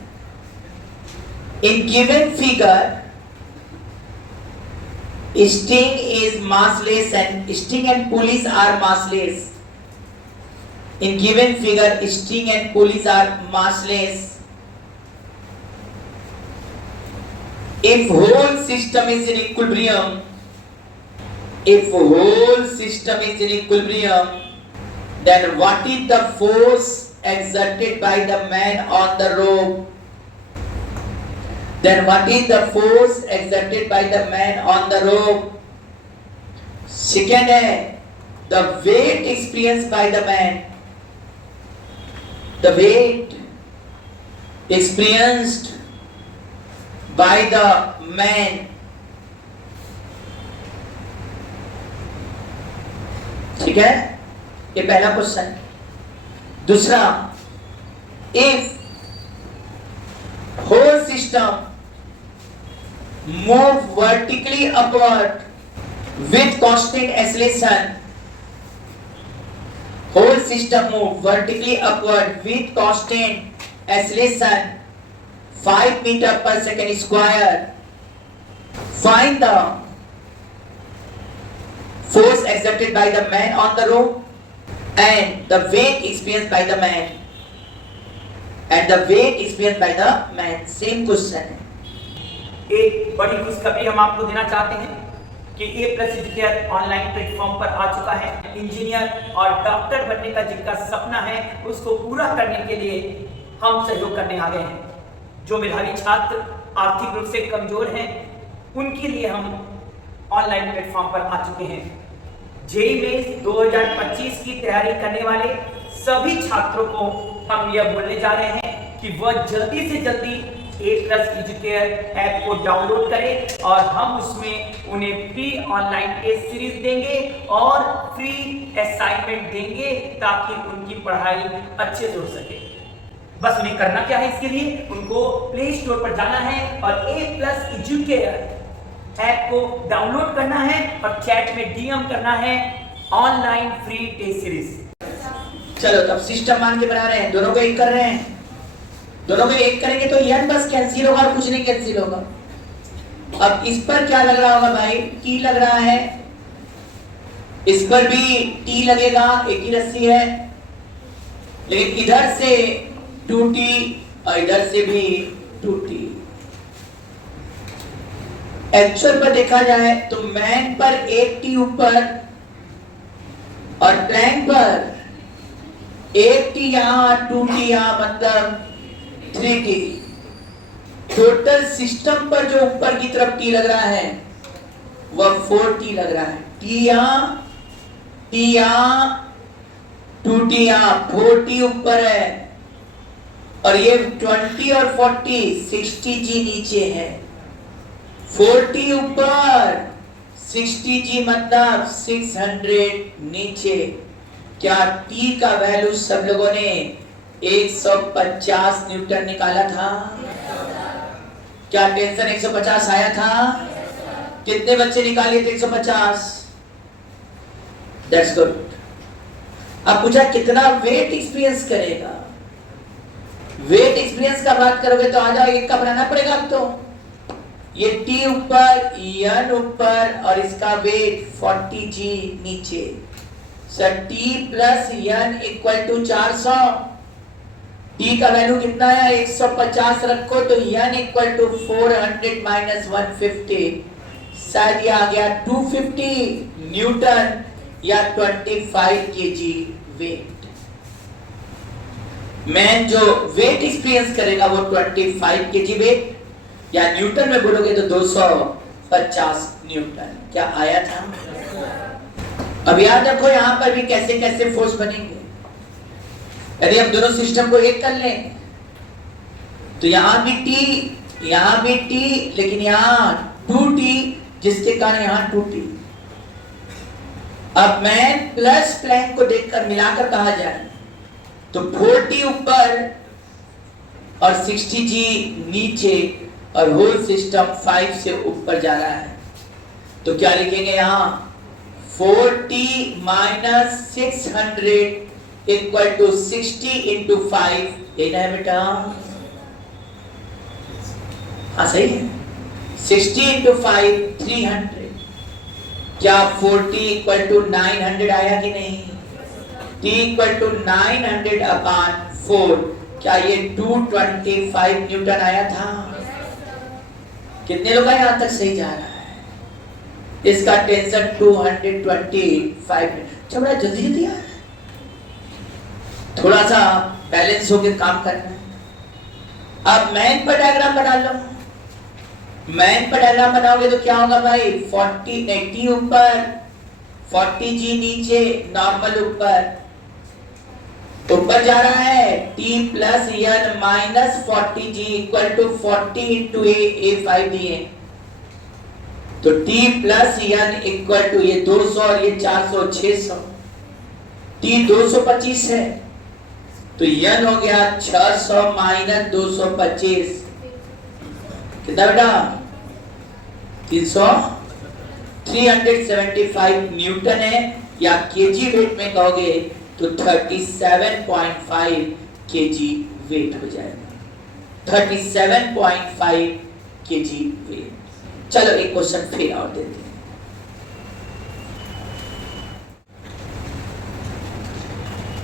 in given figure sting is massless and sting and pulleys are massless. In given figure sting and pulleys are massless. If whole system is in equilibrium, if whole system is in equilibrium, then what is the force exerted by the man on the rope? Then what is the force exerted by the man on the rope? Second है the weight experienced by the man. The weight experienced by the man. ठीक है, ये पहला question. दूसरा, if whole system move vertically upward with constant acceleration, whole system move vertically upward with constant acceleration 5 meter per second square, find the force exerted by the man on the rope and the weight experienced by the man, and the weight experienced by the man. Same question है। एक बड़ी खुशखबरी हम आपको देना चाहते हैं कि ए प्लस केयर ऑनलाइन प्लेटफॉर्म पर आ चुका है। इंजीनियर और डॉक्टर बनने का जिनका सपना है उसको पूरा करने के लिए हम सहयोग करने आ गए हैं। जो मेधावी छात्र आर्थिक रूप से कमजोर हैं उनके लिए हम ऑनलाइन प्लेटफॉर्म पर आ चुके हैं। जेईई मेंस 2025 की तैयारी करने वाले सभी छात्रों को हम यह बोलने जा रहे हैं कि वह जल्दी से जल्दी A+ एजुकेयर ऐप को डाउनलोड करें और हम उसमें उन्हें फ्री ऑनलाइन टेस्ट सीरीज देंगे और फ्री असाइनमेंट देंगे ताकि उनकी पढ़ाई अच्छे से हो सके। बस उन्हें करना क्या है, इसके लिए उनको प्ले स्टोर पर जाना है और A+ एजुकेयर ऐप को डाउनलोड करना है और चैट में DM करना है ऑनलाइन फ्री टेस्ट सीरीज। चलो तब सिस्टम मान के बना रहे हैं, दोनों को एक कर रहे हैं, दोनों को एक करेंगे तो n बस कैंसिल होगा और कुछ नहीं कैंसिल होगा। अब इस पर क्या लग रहा होगा भाई, t लग रहा है, इस पर भी t लगेगा, एक ही रस्सी है, लेकिन इधर से 2t और इधर से भी 2t। एक्चुअल पर देखा जाए तो मैन पर 1t ऊपर और प्लैंक पर 1t यहां 2t यहां, मतलब 3t। टोटल सिस्टम पर जो ऊपर की तरफ t लग रहा है वह 4t लग रहा है। t यहां 2t यहां, 4t ऊपर है और ये 20 और 40 60g नीचे है। 40 ऊपर 60g मतलब 600 नीचे। क्या t का वैल्यू सब लोगों ने 150 न्यूटन निकाला था? क्या टेंशन 150 आया था? कितने बच्चे निकालिए थे 150? That's good. अब पूछा कितना वेट एक्सपीरियंस करेगा। वेट एक्सपीरियंस का बात करोगे तो आ जाओ, एक का बनाना पड़ेगा। अब तो ये t ऊपर n ऊपर और इसका वेट 40g नीचे। Sir t plus n equal to 400। t का वैल्यू कितना है 150 रखो तो n इक्वल टू 400 माइनस 150, शायद ये आ गया 250 न्यूटन या 25 kg वेट। मैन जो वेट एक्सपीरियंस करेगा वो 25 kg वेट, या न्यूटन में बोलोगे तो 250 न्यूटन। क्या आया था? अब याद रखो यहां पर भी कैसे कैसे फोर्स बनेंगे। यदि हम दोनों सिस्टम को एक कर लें तो यहां भी t, लेकिन यहां 2t, जिसके कारण यहां 2t। अब मैं प्लस प्लैंक को देखकर मिलाकर कहा जाए तो 4t ऊपर और 60g नीचे और होल सिस्टम 5 से ऊपर जा रहा है। तो क्या लिखेंगे यहां 4t minus 600 equal to 60 into 5। ये है बेटा, हाँ सही है। 60 इंटू 5 300। क्या 40 इक्वल टू 900 आया कि नहीं? t इक्वल टू 900 अपॉन 4, क्या ये 225 न्यूटन आया था? कितने लोग यहां तक सही जा रहा है? इसका टेंशन 225। बड़ा जल्दी जल्दी आ रहा है, थोड़ा सा बैलेंस होकर काम करना है। अब मैन पर डायग्राम बना लो। मैन पर डायग्राम बनाओगे तो क्या होगा भाई, 40 80 ऊपर 40g नीचे, नॉर्मल ऊपर जा रहा है t plus n minus 40g equal to 40 into a 5 दिए तो t plus n equal to ये 200 और ये 400 600। t 225 है तो n हो गया 600 माइनस 225, कितना बेटा 375 न्यूटन है, या केजी वेट में कहोगे तो 37.5 केजी वेट हो जाएगा। 37.5 केजी वेट। चलो एक क्वेश्चन फिर और देते हैं।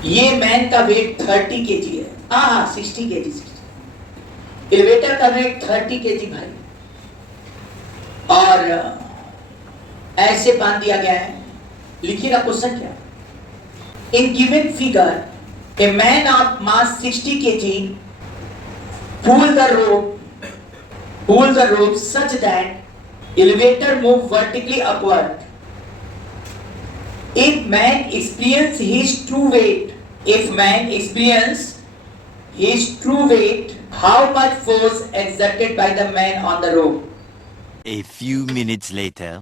ये मैन का वेट 30 केजी है, 60 केजी। एलिवेटर का वेट 30 केजी भाई, और ऐसे बांध दिया गया है। लिखिएगा क्वेश्चन क्या। In given figure, a man of mass 60 kg pull the rope such that elevator move vertically upward. If man experience his true weight How much force exerted by the man on the rope? A few minutes later.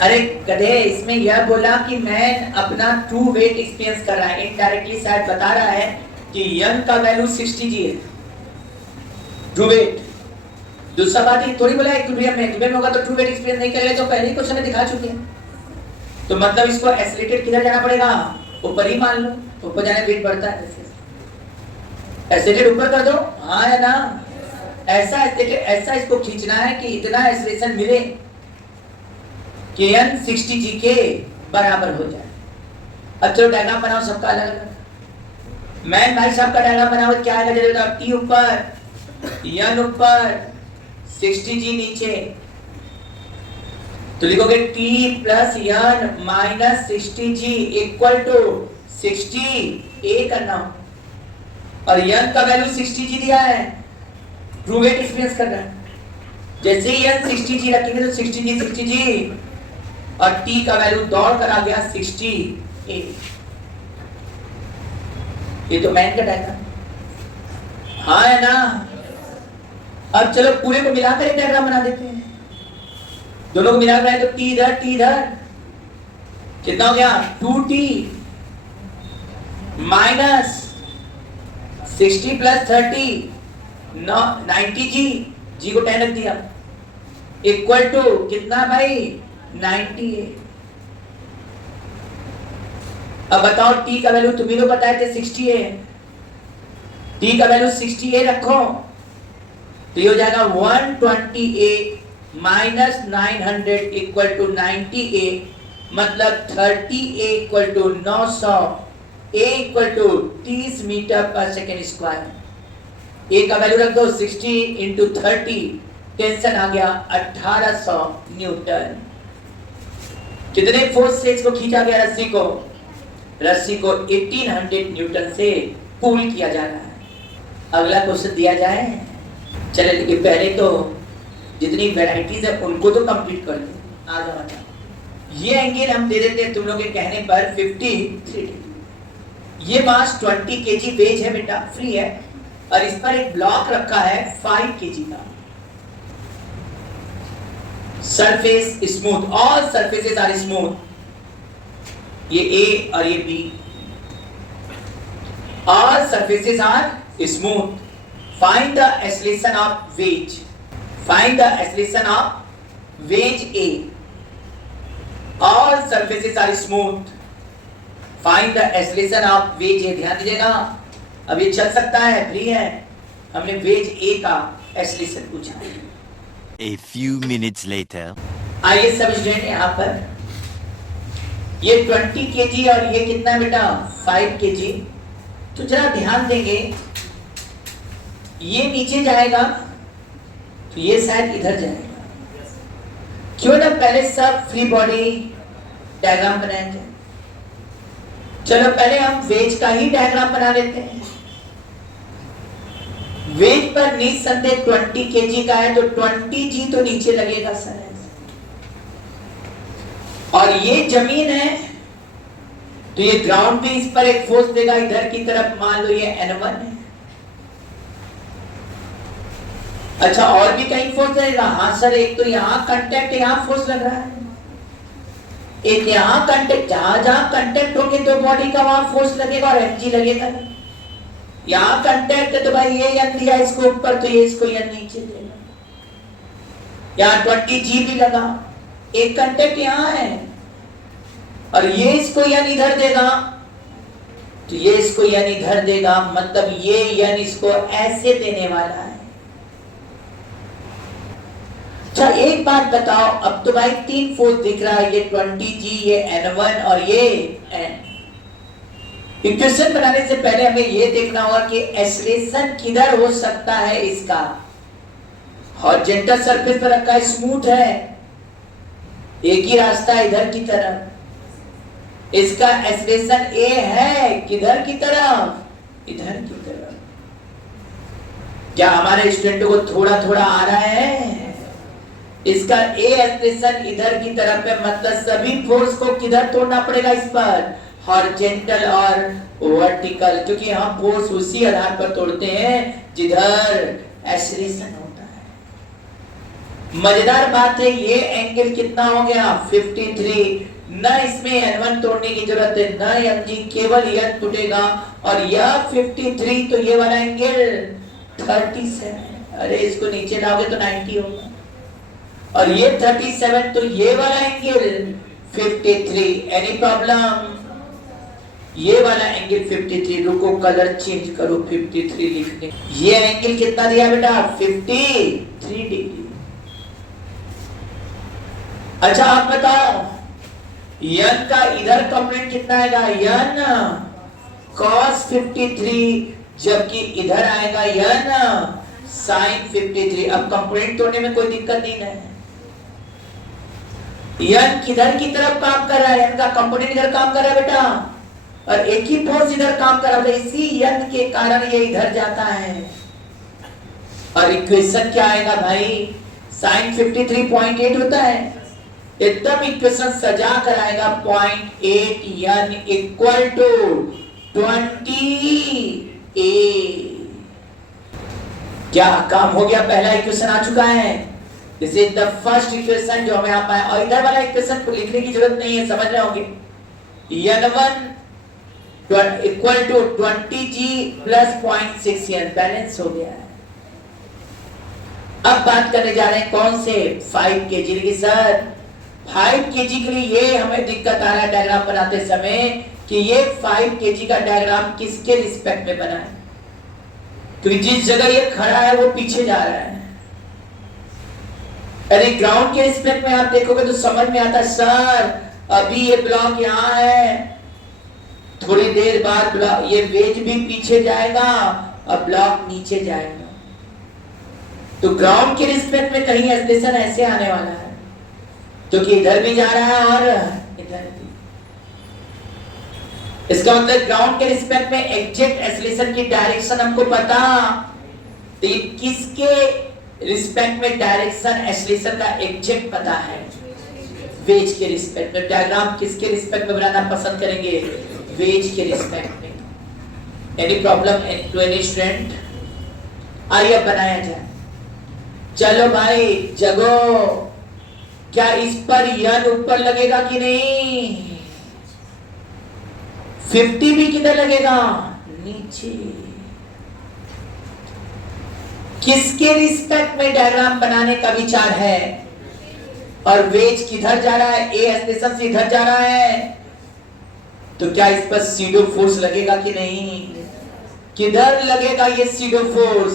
अरे गधे, इसमें यह बोला कि man अपना true wait experience कर रहा है, इनडायरेक्टली शायद बता रहा है कि यंग का वैल्यू 60 जी है, ट्रू वेट। दूसरा बात ये थोड़ी बोला इक्विलिब्रियम में होगा तो ट्रू वेट एक्सपीरियंस नहीं करेगा, तो पहले ही क्वेश्चन में दिखा चुके हैं। तो मतलब इसको एक्सीलरेटेड किधर जाना पड़ेगा, ऊपर ही मान लो, ऊपर जाने वेट बढ़ता है, एक्सीलरेटेड ऊपर कर दो, हाँ है ना, ऐसा इसको खींचना है कि इतना एक्सीलरेशन मिले कि n 60 g के बराबर हो जाए। अब चलो डायग्राम बनाओ सबका अलग अलग। मैन भाई साहब का डायग्राम बनाओ, क्या आएगा जरा, t ऊपर, n ऊपर, 60 g नीचे, तो लिखोगे t plus n minus 60 g equal to 60 a करना, और n का वैल्यू 60 g दिया है, ट्रू वेट एक्सपीरियंस करना है। जैसे ही n 60 g रखेंगे तो 60 g और t का वैल्यू दौड़ कर आ गया 60 a। ये तो मैन का डायग्राम, हाँ है ना। अब चलो पूरे को मिलाकर एक डायग्राम बना देते हैं, दोनों को मिलाकर बनाए तो t इधर कितना हो गया, 2t माइनस 60 प्लस 30 90 g को 10 रख दिया, इक्वल टू कितना भाई, 90 है। अब बताओ t का वैल्यू तुम्ही लोग बताए थे 60 है, t का वैल्यू 60 है रखो, तो ये हो जाएगा 120a minus 900 equal to 90a, मतलब 30a equal to 900, a equal to 30 meter per second square. a का वैल्यू रख दो 60 इंटू 30, टेंशन आ गया 1800 न्यूटन। कितने फोर्स से इसको खींचा गया, रस्सी को 1800 न्यूटन से पुल किया जा रहा है। अगला क्वेश्चन दिया जाए, चले लेकिन पहले तो जितनी वैरायटीज है उनको तो कंप्लीट कर दो। आ जाओ, ये एंगल हम दे देते हैं तुम लोग के कहने पर 53 डिग्री। ये मास 20 केजी वेज है बेटा, फ्री है, और इस पर एक ब्लॉक रखा है 5 केजी का। Surface smooth, all surfaces are smooth, ये A और ये B, all surfaces are smooth. Find the acceleration of wedge, find the acceleration of wedge A, all surfaces are smooth, find the acceleration of wedge A। ध्यान दीजिएगा, अब ये चल सकता है, फ्री है, हमने वेज A का एक्सेलरेशन पूछा है। A few minutes later. आइए सब स्टूडेंट यहाँ पर, ये 20 केजी और ये कितना बेटा 5 केजी, तो जरा ध्यान देंगे, ये नीचे जाएगा तो ये शायद इधर जाएगा, क्यों ना पहले सब फ्री बॉडी डायग्राम बनाएंगे। चलो पहले हम वेज का ही डायग्राम बना लेते हैं। वेज पर निसंदेह 20 केजी का है, तो 20 जी तो नीचे लगेगा सर, और ये जमीन है तो ये ग्राउंड भी इस पर एक फोर्स देगा इधर की तरफ, मान लो ये N1 है। अच्छा और भी कहीं फोर्स देगा, हाँ सर, एक तो यहाँ कांटेक्ट, यहाँ फोर्स लग रहा है, एक यहाँ कांटेक्ट, जहां जहां कांटेक्ट होंगे तो बॉडी का वहां फोर्स लगेगा और mg लगेगा। यहाँ कांटेक्ट है तो भाई ये n दिया इसको ऊपर, तो ये इसको n नीचे देगा। यहाँ 20 g भी लगा, एक कांटेक्ट यहाँ है और ये इसको n इधर देगा, तो ये इसको n इधर देगा, मतलब ये n इसको ऐसे देने वाला है। अच्छा एक बात बताओ, अब तो भाई 3 फोर्स दिख रहा है, ये 20g, ये N1 और ये N। इक्वेशन बनाने से पहले हमें ये देखना होगा कि एक्सेलरेशन किधर हो सकता है इसका। हॉरिजॉन्टल सरफेस पर रखा है, स्मूथ है, एक ही रास्ता है इधर की तरफ, इसका एक्सेलरेशन A है, किधर की तरफ, इधर की तरफ। क्या हमारे स्टूडेंटों को थोड़ा थोड़ा आ रहा है? इसका A एक्सेलरेशन इधर की तरफ है, मतलब सभी फोर्स को किधर तोड़ना पड़ेगा, इस पर। हॉरिजॉन्टल और वर्टिकल, क्योंकि हम फोर्स उसी आधार पर तोड़ते हैं जिधर एक्सीलरेशन होता है। मजेदार बात है, ये एंगल कितना हो गया 53, न इसमें n1 तोड़ने की जरूरत है न mg, केवल n टूटेगा और यह 53 तो ये वाला एंगल 37, अरे इसको नीचे लाओगे तो 90 होगा, और ये 37 तो ये वाला एंगल 53। Any problem? ये वाला एंगल 53, रुको कलर चेंज करो 53 लिखने। ये एंगल कितना दिया बेटा 53 डिग्री। अच्छा आप बताओ n का इधर कंपोनेंट कितना आएगा, n cos 53, जबकि इधर आएगा n sin 53। अब कंपोनेंट तोड़ने में कोई दिक्कत नहीं है। n किधर की तरफ काम कर रहा है, n का कंपोनेंट इधर काम कर रहा है बेटा, और एक ही फोर्स इधर काम कर रहा है, इसी n के कारण ये इधर जाता है। और इक्वेशन क्या आएगा भाई, sin 53.8 होता है, एकदम इक्वेशन सजा कर आएगा 0.8 n इक्वल टू 20a। क्या काम हो गया, पहला इक्वेशन आ चुका है। This is the first equation जो हमें यहाँ पाया, और इधर वाला इक्वेशन को लिखने की जरूरत नहीं है, समझ रहे होंगे। n1 equal to 20g plus 0.6n, balance हो गया है। अब बात करने जा रहे हैं कौन से 5 kg की। सर 5 kg के लिए ये हमें दिक्कत आ रहा है डायग्राम बनाते समय कि ये 5 kg का डायग्राम किसके रिस्पेक्ट में बना है, क्योंकि जिस जगह ये खड़ा है वो पीछे जा रहा है। अरे ग्राउंड के रिस्पेक्ट में आप देखोगे तो समझ में आता है, सर अभी ये ब्लॉक यहाँ है, थोड़ी देर बाद ब्लॉक ये वेज भी पीछे जाएगा और ब्लॉक नीचे जाएगा। तो ग्राउंड के रिस्पेक्ट में कहीं एक्सेलरेशन ऐसे आने वाला है, क्योंकि इधर भी जा रहा है और इधर भी। इसका मतलब ग्राउंड के रिस्पेक्ट में एग्जैक्ट एक्सेलरेशन की डायरेक्शन हमको पता, तो ये किसके रिस्पेक्ट में डायरेक्शन एक्सेलरेशन का एग्जैक्ट पता है, वेज के रिस्पेक्ट में। डायग्राम किसके रिस्पेक्ट में बनाना पसंद करेंगे, वेज के रिस्पेक्ट में। Any problem to any student? आइए बनाया जाए। चलो भाई जगो, क्या इस पर n ऊपर लगेगा कि नहीं, 50 भी किधर लगेगा, नीचे। किसके रिस्पेक्ट में डायग्राम बनाने का विचार है, और वेज किधर जा रहा है, ए स्टेशन से इधर जा रहा है, तो क्या इस पर सीडो फोर्स लगेगा कि नहीं, किधर लगेगा ये सीडो फोर्स,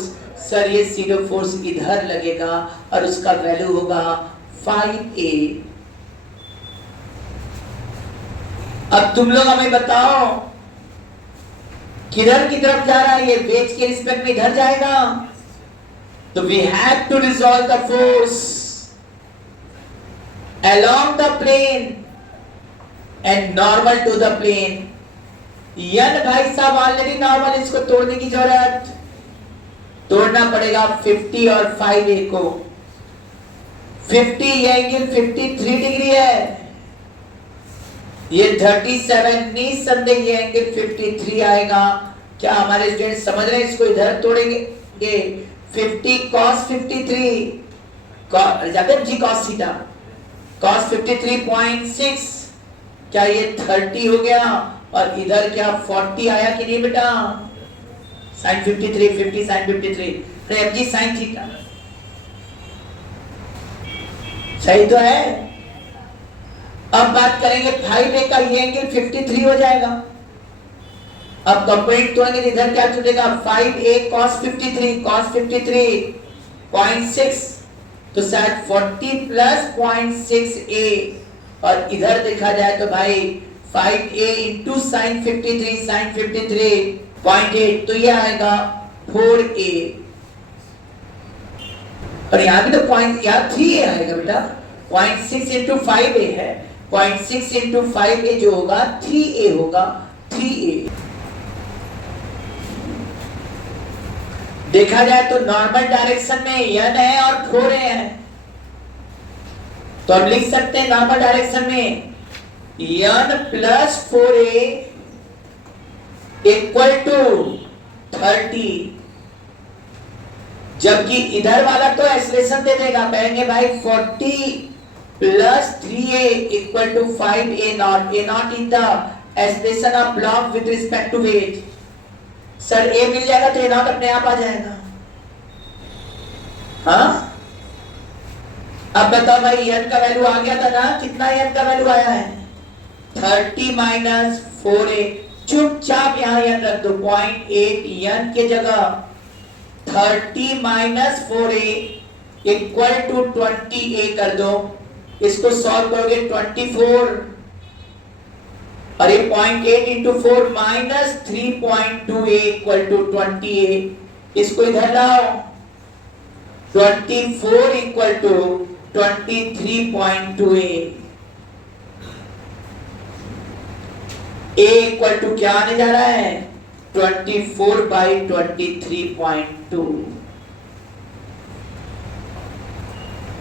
सर ये सीडो फोर्स इधर लगेगा और उसका वैल्यू होगा 5a। अब तुम लोग हमें बताओ किधर की तरफ जा रहा है, ये वेज के रिस्पेक्ट में इधर जाएगा, तो we have to resolve the force along the plane and normal to the plane। n भाई साहब ऑलरेडी नॉर्मल, इसको तोड़ने की जरूरत, तोड़ना पड़ेगा 50 और 5a को। 50 ये एंगल 53 डिग्री है, ये 37 निसंदेह ये एंगल 53 आएगा। क्या हमारे स्टूडेंट समझ रहे हैं, इसको इधर तोड़ेंगे 50 cos 53 जाकर जी cos थीटा, cos 53.6, क्या ये 30 हो गया, और इधर क्या 40 आया कि नहीं बेटा, sin 53 50 sin 53 mg sin theta, सही तो है। अब बात करेंगे 5a का, ये एंगल 53 हो जाएगा। अब कंपोनेंट तोड़ेंगे, इधर क्या छूटेगा, 5a cos 53 0.6, तो शायद 40 प्लस 0.6a, और इधर देखा जाए तो भाई 5a इंटू sin 53 0.8, तो ये आएगा 4a, और यहाँ भी तो पॉइंट, यहाँ 3a आएगा बेटा, 0.6 इंटू 5a है, 0.6 इंटू 5a जो होगा 3a होगा, 3a। देखा जाए तो नॉर्मल डायरेक्शन में n है और 4a है, तो हम लिख सकते हैं नॉर्मल डायरेक्शन में n plus 4a equal to 30, जबकि इधर वाला तो एक्सलेशन दे देगा, कहेंगे भाई 40 plus 3a equal to 5a naught, a naught is the acceleration of block with respect to wedge. Sir a मिल जाएगा तो a नॉट अपने आप आ जाएगा। हाँ, अब बताओ भाई n का वैल्यू आ गया था ना, कितना n का वैल्यू आया है 30 माइनस 4a, चुपचाप यहां n रख दो, 0.8 n के जगह 30 minus 4a equal to 20a कर दो, इसको सॉल्व करोगे 24, और ये 0.8 into 4 minus 3.2a equal to 20a, इसको इधर लाओ 24 equal to 23.2a, a equal to क्या आने जा रहा है 24 बाई 23.2,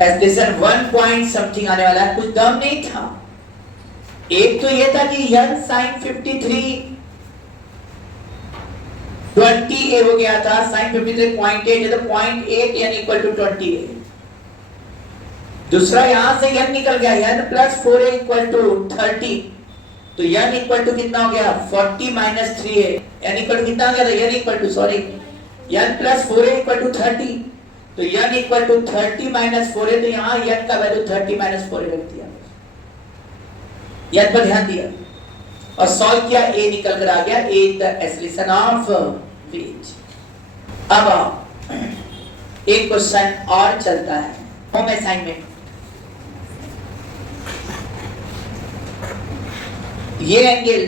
एक्सप्रेशन 1 पॉइंट समथिंग आने वाला है, कुछ दम नहीं था। एक तो ये था कि n sin 53 20a हो गया था, sin 53 0.8 है तो 0.8 n इक्वल टू 20a। दूसरा यहां से n निकल गया, n plus 4a equal to 30, तो n इक्वल टू कितना हो गया 40 minus 3a, n equal to कितना हो गया था, n equal to sorry n plus 4a equal to 30, तो n equal to 30 minus 4a, तो यहां n का वैल्यू 30 माइनस 4a रख दिया, n पर ध्यान दिया और सॉल्व किया, a निकल कर आ गया, a is the acceleration of wedge. अब एक क्वेश्चन और चलता है, होम असाइनमेंट। ये एंगल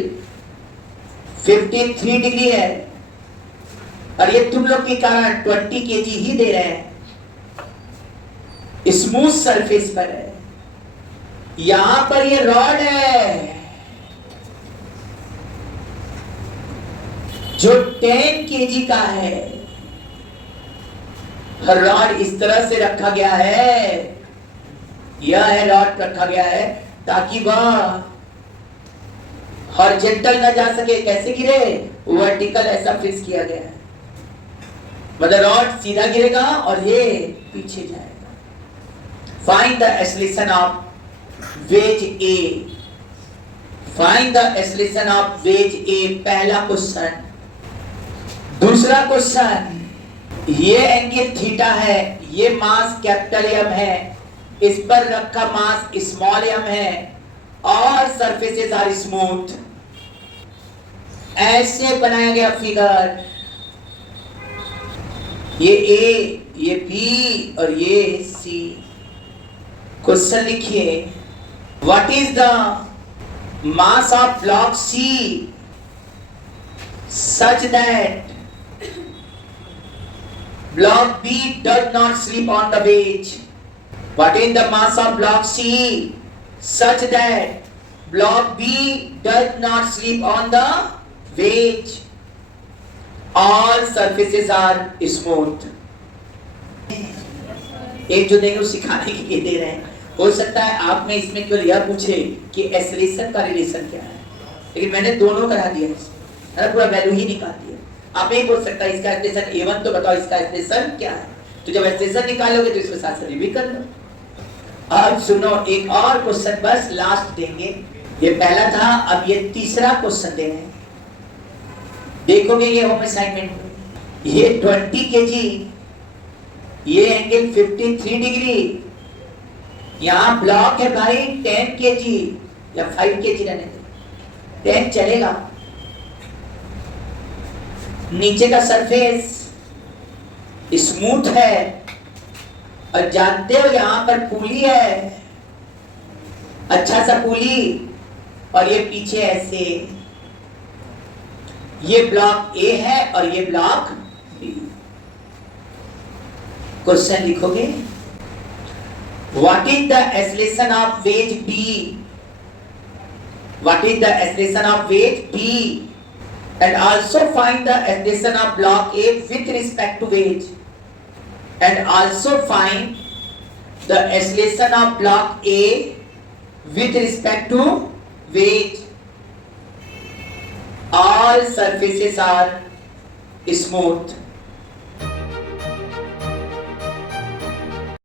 53 डिग्री है और ये तुम लोग के कारण 20 kg ही दे रहे हैं, स्मूथ सरफेस पर है, यहां पर ये रॉड है जो 10 kg का है, रॉड इस तरह से रखा गया है, यह है रॉड रखा गया है ताकि वह हॉरिजॉन्टल ना जा सके, कैसे गिरे वर्टिकल, ऐसा फिक्स किया गया है, मतलब रॉड सीधा गिरेगा और ये पीछे जाएगा। Find the acceleration of wedge A, find the acceleration of wedge A, पहला क्वेश्चन। दूसरा क्वेश्चन, ये एंगल थीटा है, ये मास कैपिटल एम है, इस पर रखा मास स्मॉल एम है और सरफेसेस आर स्मूथ, ऐसे बनाया गया फिगर, ये ए, ये बी और ये सी। क्वेश्चन लिखिए, what is the mass of block C such that block B does not slip on the wedge? What is the mass of block C such that block B does not slip on the wedge? All surfaces are smooth. एक जो देंगे वो सिखाने के लिए दे रहे हैं, हो सकता है आप में इसमें केवल यह पूछे कि एक्सलेशन का रिलेशन क्या है, लेकिन मैंने दोनों करा दिया, पूरा वैल्यू ही निकाल दिया। आप नहीं बोल सकता इसका एक्सलेशन A1 तो बताओ इसका एक्सलेशन क्या है, तो जब एक्सलेशन निकालोगे तो इसके साथ साथ भी कर लो। अब सुनो एक और क्वेश्चन बस लास्ट देंगे, ये पहला था, अब ये तीसरा क्वेश्चन दे रहे हैं, देखोगे ये होम असाइनमेंट। ये 20 kg, ये एंगल 53 डिग्री, यहाँ ब्लॉक है भाई 10 kg या 5 kg रहने दे, 10 चलेगा, नीचे का सरफेस स्मूथ है और जानते हो यहां पर पुली है, अच्छा सा पुली, और ये पीछे ऐसे, ये ब्लॉक ए है और ये ब्लॉक बी। क्वेश्चन लिखोगे, what is the acceleration of wedge B, what is the acceleration of wedge B, and also find the acceleration of block A with respect to wedge, and also find the acceleration of block A with respect to which all surfaces are smooth